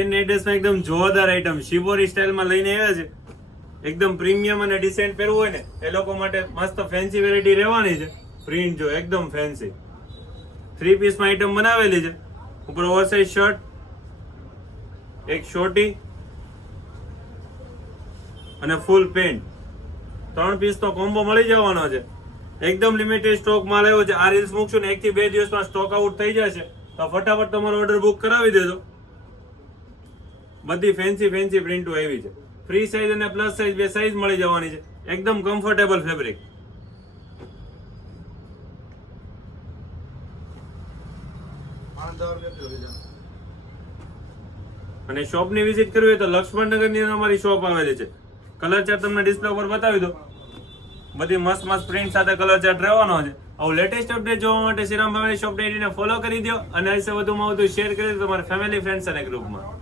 એડ્રેસમાં એકદમ જોરદાર આઈટમ શિબોરી સ્ટાઇલમાં લઈને આવ્યા છે. એકદમ પ્રીમિયમ અને ડિસેન્ટ પહેરવું હોય ને એ લોકો માટે મસ્ત ફેન્સી વેરાયટી રહેવાની છે. પ્રિન્ટ જો એકદમ ફેન્સી 3 પીસમાં આઈટમ બનાવેલી છે. ઉપર ઓવરસાઇઝ શર્ટ, એક શોર્ટી અને ફૂલ પેન્ટ. 3 પીસ તો કોમ્બો મળી જવાનો છે. એકદમ લિમિટેડ સ્ટોક માલ આવ્યો છે. આ રીલ્સ મૂકશું ને 1 થી 2 દિવસમાં સ્ટોક આઉટ થઈ જશે, તો ફટાફટ તમારો ઓર્ડર બુક કરાવી દેજો. બધી ફેન્સી પ્રિન્ટો આવી છે. ફ્રી સાઇઝ અને પ્લસ સાઇઝ 2 સાઇઝ મળી જવાની છે. એકદમ કમ્ફર્ટેબલ ફેબ્રિક. અને શોપની વિઝિટ કરવી હોય તો લક્ષ્મણનગરની અંદર અમારી શોપ આવેલી છે. કલર ચાર્ટ તમને ડિસ્પ્લે ઉપર બતાવી દો. બધી મસ્ત પ્રિન્ટ સાથે કલર ચાર્ટ રહેવાનો છે. આવું લેટેસ્ટ અપડેટ જોવા માટે શ્રીરામ ફેમિલી શોપ ને ફોલો કરી દો અને આ વિશે વધુમાં વધુ શેર કરી દો તમારા ફેમિલી, ફ્રેન્ડ્સ અને ગ્રુપમાં.